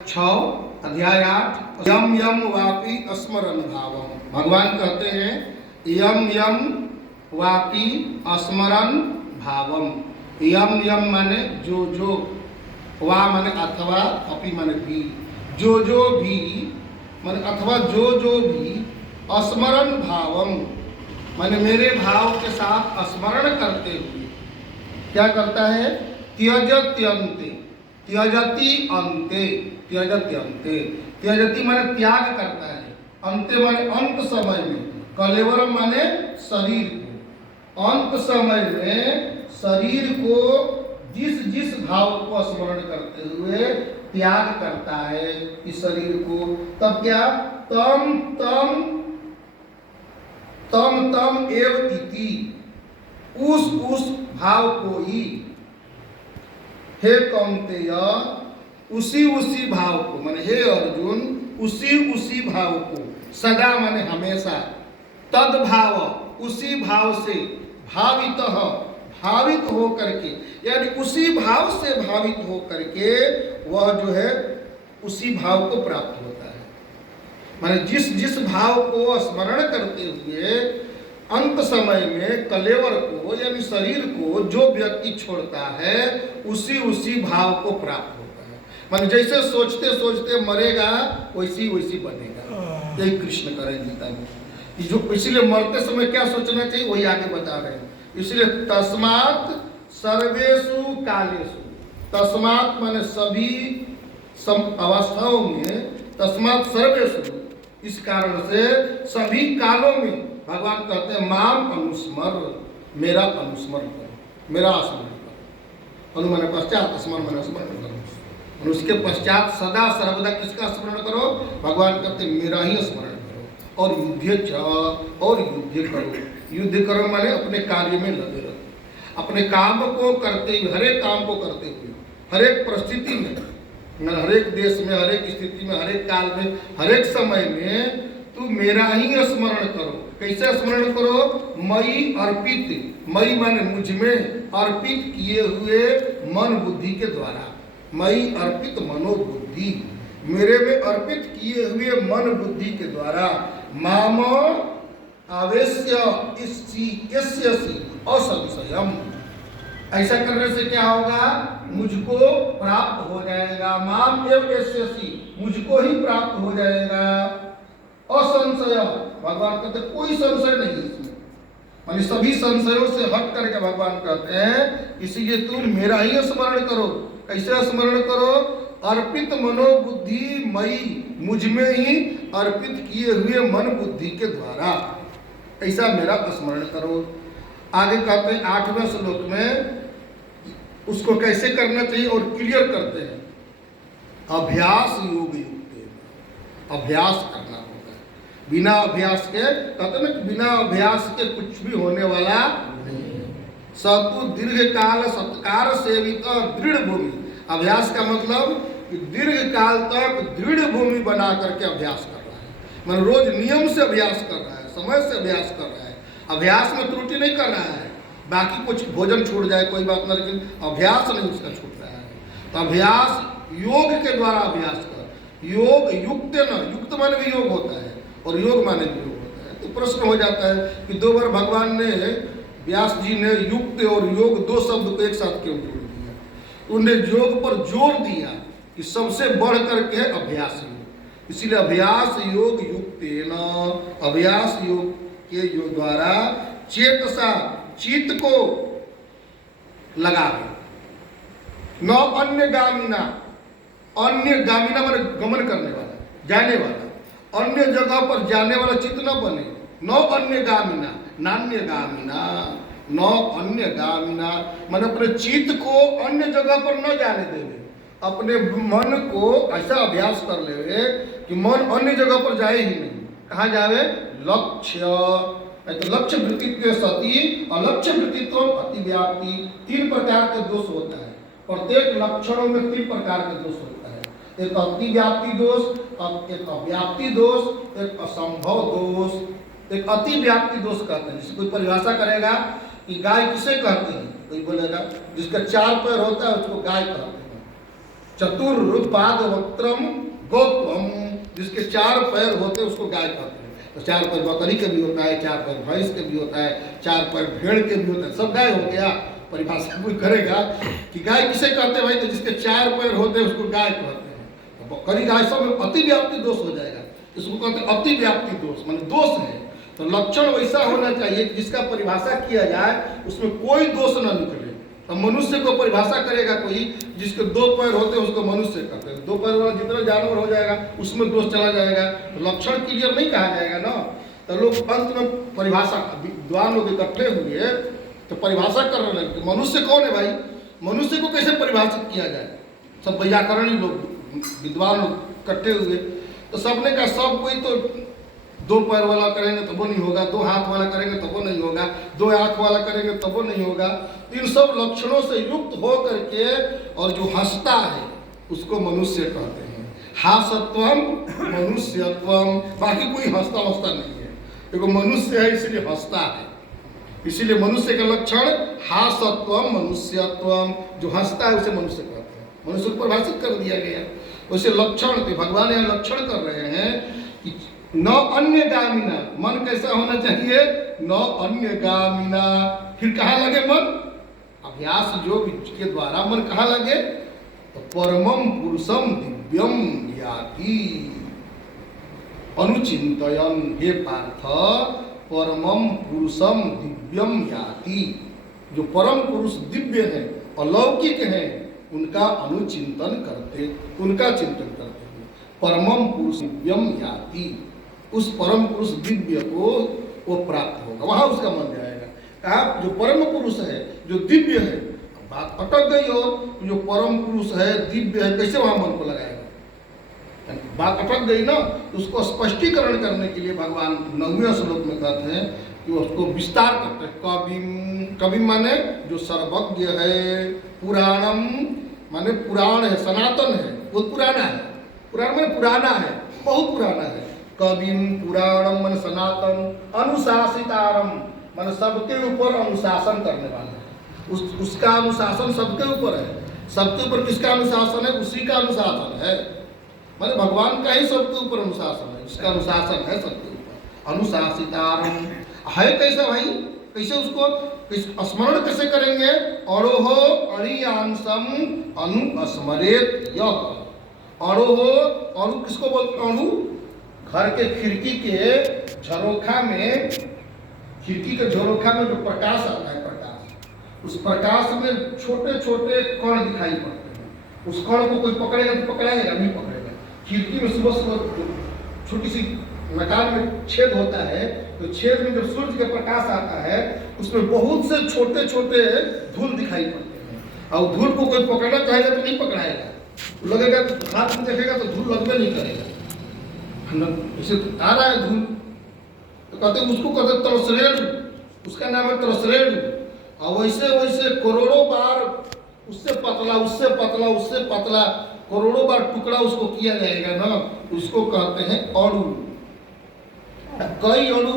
अध्याय 8 यम यम वापी स्मरण भावम। भगवान कहते हैं यम यम वापी स्मरण भावम। यम यम माने जो जो, वा माने अथवा, अपि माने भी, जो भी माने अथवा जो भी, स्मरण भावम माने मेरे भाव के साथ स्मरण करते हुए क्या करता है, त्यजत्यन्ते, त्यजति अंते, त्यजति अंते, त्यजति माने त्याग करता है, अंते माने अंत समय में, कलेवरम माने शरीर को, अंत समय में शरीर को जिस जिस भाव को स्मरण करते हुए त्याग करता है इस शरीर को, तब क्या, तम तम तम तम एव इति, उस भाव को ही, हे कौन्तेय उसी भाव को, माने हे अर्जुन उसी भाव को, सदा माने हमेशा, तद भाव उसी भाव से, भावित हो करके, यानी उसी भाव से भावित हो करके वह जो है उसी भाव को प्राप्त होता है। माने जिस भाव को स्मरण करते हुए अंत समय में कलेवर को यानी शरीर को जो व्यक्ति छोड़ता है उसी भाव को प्राप्त होता है। माने जैसे सोचते सोचते मरेगा वैसी बनेगा। यही कृष्ण करें गीता में, जो इसलिए मरते समय क्या सोचना चाहिए वही आगे बता रहे हैं। इसलिए तस्मात् सर्वेषु कालेषु, तस्मात् माने सभी अवस्थाओं में, तस्मात् सर्वेषु इस कारण से सभी कालों में भगवान कहते हैं माम अनुस्मर, मेरा अनुस्मरण करो, मेरा स्मरण करो। अनु माने पश्चात, स्मरण माने स्मरण करो, उसके पश्चात सदा सर्वदा किसका स्मरण करो, भगवान कहते हैं मेरा ही स्मरण करो। और युद्ध करो, युद्ध करो माने अपने कार्य में लगे रहो, अपने काम को करते हुए, हर एक काम को करते हुए, हर एक परिस्थिति में, हर एक देश में, हर एक स्थिति में, हर एक काल में, हर एक समय में तू मेरा ही स्मरण करो। कैसे स्मरण करो, मई अर्पित, मई माने मुझ में, अर्पित किए हुए मन बुद्धि के द्वारा, मई अर्पित मनोबुद्धि, मेरे में अर्पित किए हुए मन बुद्धि के द्वारा, माम आवेश्य असंशयम, ऐसा करने से क्या होगा, मुझको प्राप्त हो जाएगा। माम एव यस्यसि, मुझको ही प्राप्त हो जाएगा। असंशय, भगवान कहते कोई संशय नहीं है इसमें, माने सभी संशयों से हट करके भगवान कहते हैं इसीलिए तुम मेरा ही स्मरण करो। कैसे स्मरण करो, अर्पित मनोबुद्धि मई, मुझ में ही अर्पित किए हुए मन बुद्धि के द्वारा, ऐसा मेरा स्मरण करो। आगे कहते हैं 8वें श्लोक में उसको कैसे करना चाहिए और क्लियर करते हैं, अभ्यास योग युक्त, अभ्यास करना होगा। बिना अभ्यास के, कहते ना बिना अभ्यास के कुछ भी होने वाला नहीं। सतु दीर्घ काल सत्कार सेवित दृढ़ भूमि, अभ्यास का मतलब कि दीर्घ काल तक दृढ़ भूमि बना करके अभ्यास कर रहा है, मतलब रोज नियम से अभ्यास कर रहा है, समय से अभ्यास कर रहा है, अभ्यास में त्रुटि नहीं कर रहा है। बाकी कुछ भोजन छूट जाए कोई बात नहीं, लेकिन अभ्यास नहीं उसका छूट रहा है। तो अभ्यास योग के द्वारा अभ्यास कर, योग युक्त न, युक्त माने भी योग होता है और योग माने भी योग होता है। तो प्रश्न हो जाता है कि दो बार भगवान ने, व्यास जी ने युक्त और योग दो शब्द को एक साथ क्यों जोड़ दिया। उन्होंने योग पर जोर दिया कि सबसे बढ़ करके अभ्यास योग, इसीलिए अभ्यास योग युक्त न, अभ्यास योग के योग द्वारा चेतसा, चित्त को लगावे, न अन्य गामिना, अन्य गामिना माने गमन करने वाला, जाने वाला, अन्य जगह पर जाने वाला चित्त न बने। न अन्य गामिना, नान्य गामिना, न अन्य गामिना माने अपने चित्त को अन्य जगह पर न जाने देवे, अपने मन को ऐसा अभ्यास कर ले कि मन अन्य जगह पर जाए ही नहीं। कहाँ जावे, लक्ष्य, तो लक्ष्य वृत्तित्व सती, अलक्ष्य वृत्तित्व अतिव्याप्ति, 3 प्रकार के दोष होता है। प्रत्येक लक्षणों में 3 प्रकार के दोष होता है, एक अतिव्याप्ति दोष, एक अव्याप्ति दोष, एक असंभव दोष। एक अतिव्याप्ति दोष कहते हैं, जिसे कोई परिभाषा करेगा कि गाय किसे कहते हैं, कोई बोलेगा जिसका 4 पैर होता है उसको गाय कहते हैं। चतुर्पाद वक्त्रम गौतम, जिसके 4 पैर होते हैं उसको गाय कहते हैं। तो 4 पैर बकरी के भी होता है, 4 पैर भैंस के भी होता है, 4 पैर भेड़ के भी होता है, सब गाय हो गया। परिभाषा कोई करेगा कि गाय किसे कहते हैं भाई, तो जिसके 4 पैर होते हैं उसको गाय कहते हैं। तो बकरी गाय सब में अति व्याप्ति दोष हो जाएगा, इसको कहते हैं अति व्याप्ति दोष, माने दोष है। तो लक्षण वैसा होना चाहिए जिसका परिभाषा किया जाए उसमें कोई दोष न निकले। तो मनुष्य को परिभाषा करेगा कोई, जिसके 2 पैर होते हैं उसको मनुष्य कहते हैं। 2 पैर वाला जितना जानवर हो जाएगा उसमें दोष चला जाएगा, तो लक्षण क्लियर नहीं कहा जाएगा ना। तो लोग अंत में परिभाषा, विद्वान लोग इकट्ठे हुए तो परिभाषा करने लगे, मनुष्य कौन है भाई, मनुष्य को कैसे परिभाषित किया जाए। सब वैयाकरणी लोग, विद्वान लोग इकट्ठे हुए, तो सबने कहा सब कोई तो 2 पैर वाला करेंगे तो वो नहीं होगा, 2 हाथ वाला करेंगे तो वो नहीं होगा, 2 आँख वाला करेंगे तो वो नहीं होगा। इन सब लक्षणों से युक्त हो करके और जो हंसता है उसको मनुष्य कहते हैं। हासत्वम मनुष्यत्वम, बाकी कोई हंसता वस्ता नहीं है, देखो मनुष्य है इसलिए हंसता है, इसीलिए मनुष्य का लक्षण हासत्वम मनुष्यत्वम, जो हंसता है उसे मनुष्य कहते हैं। मनुष्य को परिभाषित कर दिया गया। वैसे लक्षण तो भगवान यहाँ लक्षण कर रहे हैं कि न अन्य गामिना, मन कैसा होना चाहिए, न अन्य गामिना। फिर कहाँ लगे मन, अभ्यास योग के द्वारा मन कहाँ लगे, तो परमम पुरुषम दिव्यम याति अनुचिंतयन। हे पार्थ, परमम पुरुषम दिव्यम याति, जो परम पुरुष दिव्य है अलौकिक है उनका अनुचिंतन करते, उनका चिंतन करते हुए परमम पुरुष दिव्यम याति, उस परम पुरुष दिव्य को वो प्राप्त होगा, वहां उसका मन जाएगा। कहा जो परम पुरुष है, जो दिव्य है, बात अटक गई। और जो परम पुरुष है, दिव्य है, कैसे वहां मन को लगाएगा, बात अटक गई ना। उसको स्पष्टीकरण करने के लिए भगवान 9वें श्लोक में कहते हैं कि उसको विस्तार करते हैं। कविम, कविम माने जो सर्वज्ञ है, पुराणम माने पुराण है, सनातन है, बहुत पुराना है, पुराण माने पुराना है, बहुत पुराना है। कविम पुराणम माने सनातन, अनुशासितारम माने सबके ऊपर अनुशासन करने वाला है, उसका अनुशासन सबके ऊपर है। सबके ऊपर किसका अनुशासन है, उसी का अनुशासन है, माने भगवान का ही सबके ऊपर अनुशासन है, उसका अनुशासन है सबके ऊपर। अनुशासितारम है कैसा भाई, कैसे उसको स्मरण कैसे करेंगे, अरोहो अणियांसम अनुस्मरेत यः। अरोहो, अणु किसको बोलते, अणु घर के खिड़की के झरोखा में, खिड़की के झरोखा में जो प्रकाश आता है, प्रकाश, उस प्रकाश में छोटे छोटे कण दिखाई पड़ते हैं। उस कण को कोई पकड़ेगा तो पकड़ाएगा, नहीं पकड़ेगा। खिड़की में सुबह सुबह छोटी सी मकान में छेद होता है, तो छेद में जब सूर्य का प्रकाश आता है उसमें बहुत से छोटे छोटे धूल दिखाई पड़ते हैं, और धूल को कोई पकड़ना चाहेगा तो नहीं पकड़ाएगा, लगेगा हाथ में देखेगा तो धूल लगने नहीं करेगा, इसे आ रहा है धूल, तो कहते उसको कहते तरसरेणु, उसका नाम है तरसरेणु। और वैसे वैसे करोड़ों बार उससे पतला, उससे पतला, उससे पतला, करोड़ों बार टुकड़ा उसको किया जाएगा ना, उसको कहते हैं अणु। कई अणु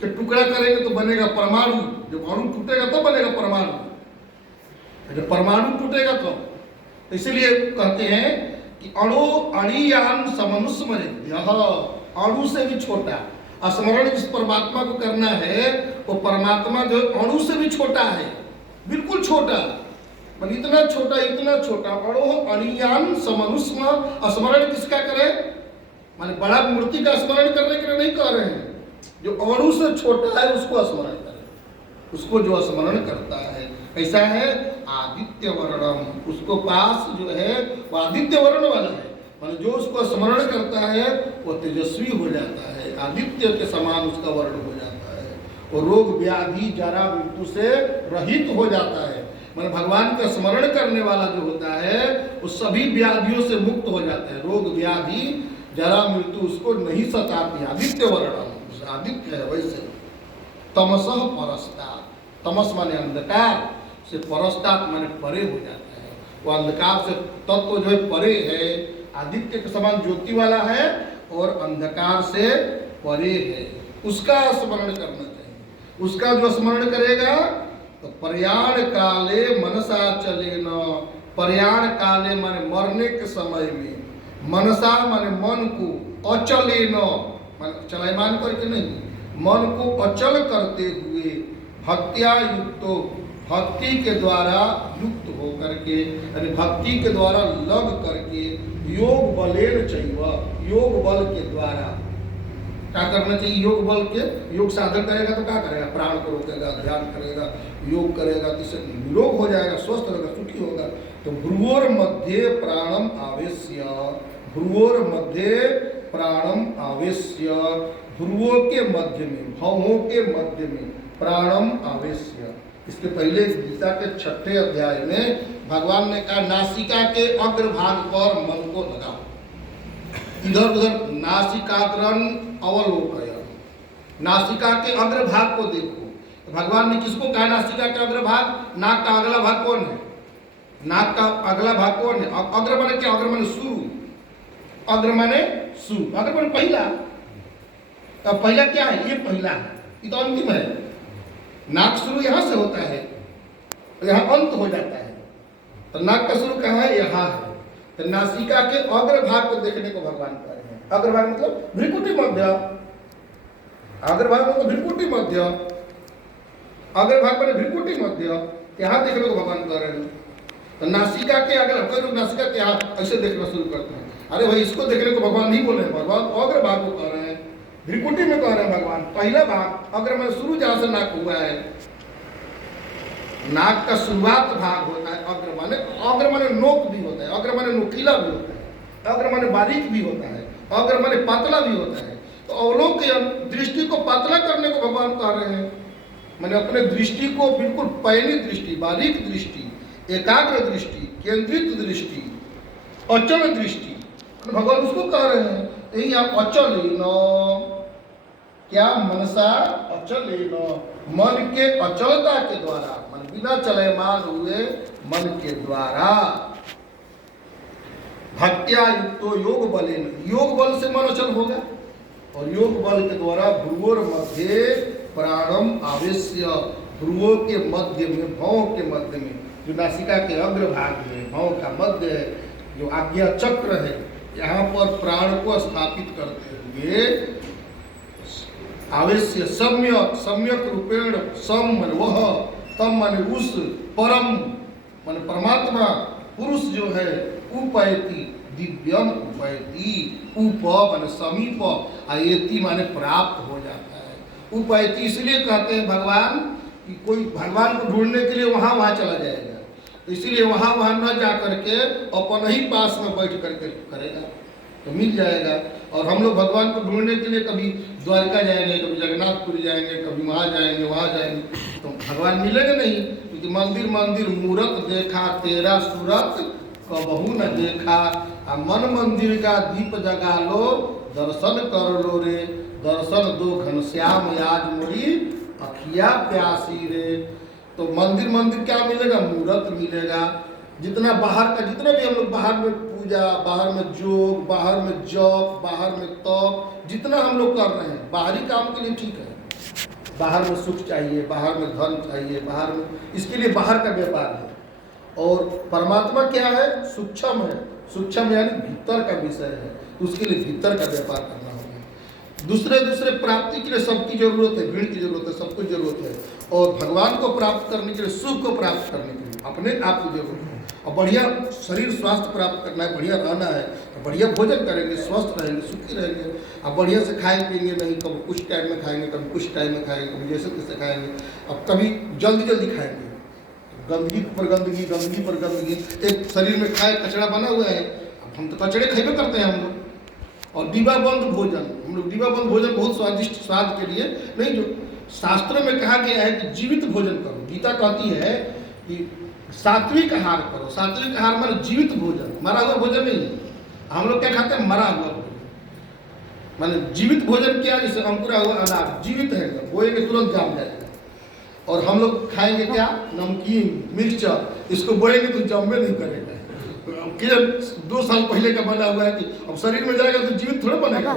के टुकड़ा करेंगे तो बनेगा परमाणु, जब अणु टूटेगा तो बनेगा परमाणु, जब परमाणु टूटेगा तो इसलिए कहते हैं कि अणु अणियान समनुस्मरेत, यह अणु से भी छोटा स्मरण जिस परमात्मा को करना है, वो परमात्मा जो अणु से भी छोटा है, बिल्कुल छोटा, मतलब इतना छोटा, इतना छोटा। अणु अणियान समनुस्म, स्मरण किसका करें, माने बड़ा मूर्ति का स्मरण करने के लिए नहीं कह रहे हैं, जो अणु से छोटा है उसको स्मरण करें, उसको जो स्मरण करता है। कैसा है, आदित्य वर्णम, उसको पास जो है वो आदित्य वर्ण वाला है, माने जो उसको स्मरण करता है वो तेजस्वी हो जाता है, आदित्य के समान उसका वर्ण हो जाता है, और रोग व्याधि जरा मृत्यु से रहित हो जाता है। माने भगवान का स्मरण करने वाला जो होता है वो सभी व्याधियों से मुक्त हो जाता है, रोग व्याधि जरा मृत्यु उसको नहीं सताती। आदित्य वर्ण आदित्य है। वैसे तमसः परस्तात्, तमस माने अंधकार से, परस्तात् माने परे हो जाता है, वो अंधकार से तत्व जो है परे है, आदित्य के समान ज्योति वाला है और अंधकार से परे है, उसका स्मरण करना चाहिए। उसका जो स्मरण करेगा तो प्रयाण काले मनसा चले न प्रयाण काले माने मरने के समय में, मनसा माने मन को, अचलेन माने चलायमान करके नहीं, मन को अचल करते हुए, भक्त्या युक्तो भक्ति के द्वारा युक्त होकर के, यानी भक्ति के द्वारा लग करके, योग बलेन चाहिए, योग बल के द्वारा क्या करना चाहिए? योग बल के, योग साधन करेगा तो क्या करेगा? प्राण को रोकेगा, ध्यान करेगा, योग करेगा तो इससे निरोग हो जाएगा, स्वस्थ होगा, सुखी होगा। तो भ्रुवोर मध्य प्राणम आवेश्य, भ्रुवोर मध्य प्राणम आवेश्य, भ्रुवों के मध्य में, भवों के मध्य में प्राणम आवेश्य। इसके पहले गीता के 6ठे अध्याय में भगवान ने कहा नासिका के अग्रभाग पर मन को लगाओ, इधर उधर नासिकाग्रन अवलोकय, नासिका के अग्रभाग को देखो। तो भगवान ने किसको कहा नासिका के अग्रभाग? नाक का अगला भाग कौन है? नाक का अगला भाग कौन है? अग्र माने क्या? अग्र माने शुरू, अग्र माने शुरू, अग्र माने पहला। अब पहला क्या है? ये पहला है, ये तो अंतिम है। नाक शुरू यहां से होता है, यहाँ अंत हो जाता है। तो नाक का शुरू कहाँ है? यहाँ है। तो नासिका के अग्रभाग को देखने को भगवान कह रहे हैं। अग्रभाग मतलब भ्रिकुटी मध्य, अग्रभाग मतलब भ्रिकुटी मध्य, अग्रभाग मतलब भ्रिकुटी मध्य, यहाँ देखने को भगवान कह रहे हैं। तो नासिका के अगर कोई लोग नासिका के यहाँ ऐसे देखना शुरू करते हैं, अरे भाई इसको देखने को भगवान नहीं बोल रहे हैं, भगवान अग्रभाग को कह रहे हैं, भ्रिकुटी में कह रहे हैं भगवान। पहला भाग अग्र में शुरू जहां से नाक हुआ है, नाक का शुरुआत भाग होता है अग्र माने नोक भी होता है, अग्र माने नोकीला भी होता है, अग्र माने बारीक भी होता है, अग्र माने पतला भी होता है। तो अवलोक के दृष्टि को पतला करने को भगवान कह रहे हैं, मैंने अपने दृष्टि को बिल्कुल पैनी दृष्टि, बारीक दृष्टि, एकाग्र दृष्टि, केंद्रित दृष्टि, अचल दृष्टि, भगवान उसको कह रहे हैं। यही आप अचल क्या? मनसा अचल मन के अचलता के द्वारा, मन बिना चलयमान हुए मन के द्वारा, भक्त्या युक्तो योग बलेन, योग बल से मन अचल होगा और योग बल के द्वारा भ्रुवोर मध्य प्राणम आवेश्य, भ्रुवों के मध्य में, भवों के मध्य में, जो नासिका के अग्रभाग में भवों का मध्य है, जो आज्ञा चक्र है, यहाँ पर प्राण को स्थापित करते हुए आवेश्य सम्यक, सम्यक रूपेण, सम मन वह, तम मन उस, परम मन परमात्मा, पुरुष जो है, उपैति दिव्यम उपैति, उप माने समीप, आयति माने प्राप्त हो जाता है। उपैति इसलिए कहते हैं भगवान कि कोई भगवान को ढूंढने के लिए वहाँ चला जाएगा, तो इसीलिए वहाँ न जा करके अपन ही पास में बैठ करके करेगा तो मिल जाएगा। और हम लोग भगवान को ढूंढने के लिए कभी द्वारका जाएंगे, कभी जगन्नाथपुरी जाएंगे, कभी वहाँ जाएंगे, वहाँ जाएंगे, तो भगवान मिलेंगे नहीं, क्योंकि मंदिर मंदिर मूरत देखा तेरा सूरत कबहू न देखा, मन मंदिर का दीप जगा लो, दर्शन कर लो रे, दर्शन दो घनश्याम आज मोरी अखिया प्यासी रे। तो मंदिर मंदिर क्या मिलेगा? मूरत मिलेगा। जितना बाहर का, जितना भी हम लोग बाहर में पूजा, बाहर में जोग, बाहर में जप, बाहर में तप, जितना हम लोग कर रहे हैं बाहरी काम के लिए ठीक है, बाहर में सुख चाहिए, बाहर में धन चाहिए, बाहर में, इसके लिए बाहर का व्यापार है। और परमात्मा क्या है? सूक्ष्म है, सूक्ष्म यानी भीतर का विषय है, उसके लिए भीतर का व्यापार करना होगा। दूसरे प्राप्ति के लिए सबकी जरूरत है, भीड़ की जरूरत है, सबको जरूरत है। और भगवान को प्राप्त करने के लिए, सुख को प्राप्त करने के लिए अपने आप की जरूरत है। और बढ़िया शरीर स्वास्थ्य प्राप्त करना है, बढ़िया रहना है, तो बढ़िया भोजन करेंगे, स्वस्थ रहेंगे, सुखी रहेंगे। अब बढ़िया से खाएंगे पिएंगे नहीं, कभी कुछ टाइम में खाएंगे, कभी कुछ टाइम में खाएंगे, कभी जैसे तैसे खाएंगे, अब कभी जल्दी खाएंगे, गंदगी पर गंदगी, गंदगी पर गंदगी। एक शरीर में खाए कचरा बना हुआ है, अब हम तो कचड़े खेबे करते हैं हम लोग। और डिब्बा बंद भोजन, हम लोग डिब्बा बंद भोजन बहुत स्वादिष्ट स्वाद के लिए नहीं, जो शास्त्रों में कहा गया है कि जीवित भोजन करो। गीता कहती है कि सात्विक आहार करो। सात्विक आहार माने जीवित भोजन, मरा हुआ भोजन नहीं। हम लोग क्या खाते हैं? मरा हुआ भोजन। माने जीवित भोजन क्या? जैसे अंकुरा हुआ अनाज जीवित है, बोएंगे तुरंत जाम जाएगा। और हम लोग खाएंगे क्या? नमकीन, मिर्चा, इसको बोएंगे तो जमवे नहीं करेगा। 2 साल पहले का बना हुआ है कि अब शरीर में जाएगा तो जीवित थोड़ा बनेगा।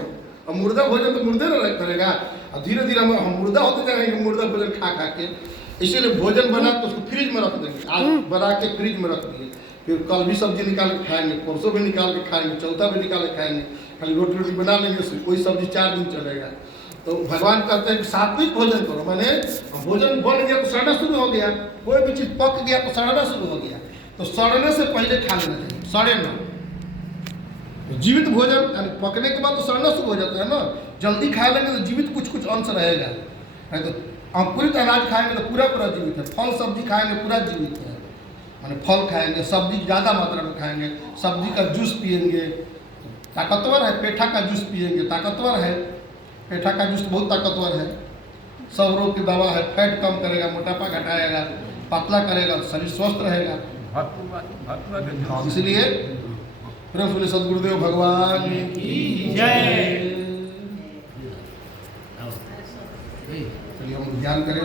अब मुर्दा भोजन तो मुर्दे न करेगा, और धीरे धीरे हम मुर्दा होते जाएंगे मुर्दा भोजन खा के। इसीलिए भोजन बना तो उसको फ्रिज में रख देंगे, आज बना के फ्रिज में रख दिए, फिर कल भी सब्जी निकाल के खाएंगे, परसों भी निकाल के खाएंगे, चौथा भी निकाल के खाएंगे, खाली रोटी रोटी बना लेंगे, कोई सब्जी 4 दिन चलेगा। तो भगवान कहते हैं कि सात्विक भोजन करो, माने भोजन बन गया तो सड़ना शुरू हो गया, कोई भी चीज़ पक गया तो सड़ना शुरू हो गया, तो सड़ने से पहले खा लेना चाहिए, सड़े ना। जीवित भोजन यानी पकने के बाद तो सड़ना शुरू हो जाता है ना, जल्दी खा लेंगे तो जीवित कुछ कुछ अंश रहेगा, नहीं तो अंकुरित अनाज खाएंगे तो पूरा पूरा जीवित है, फल सब्जी खाएंगे पूरा जीवित है, माने फल खाएंगे, सब्जी ज़्यादा मात्रा में खाएंगे, सब्जी का जूस पिएंगे, ताकतवर है, पेठा का जूस पिएंगे, ताकतवर है, पेठा का जूस बहुत ताकतवर है, सब रोग की दवा है, फैट कम करेगा, मोटापा घटाएगा, पतला करेगा, शरीर स्वस्थ रहेगा। इसलिए प्रेम से सदगुरुदेव भगवान की जय। चलिए हम ध्यान करें।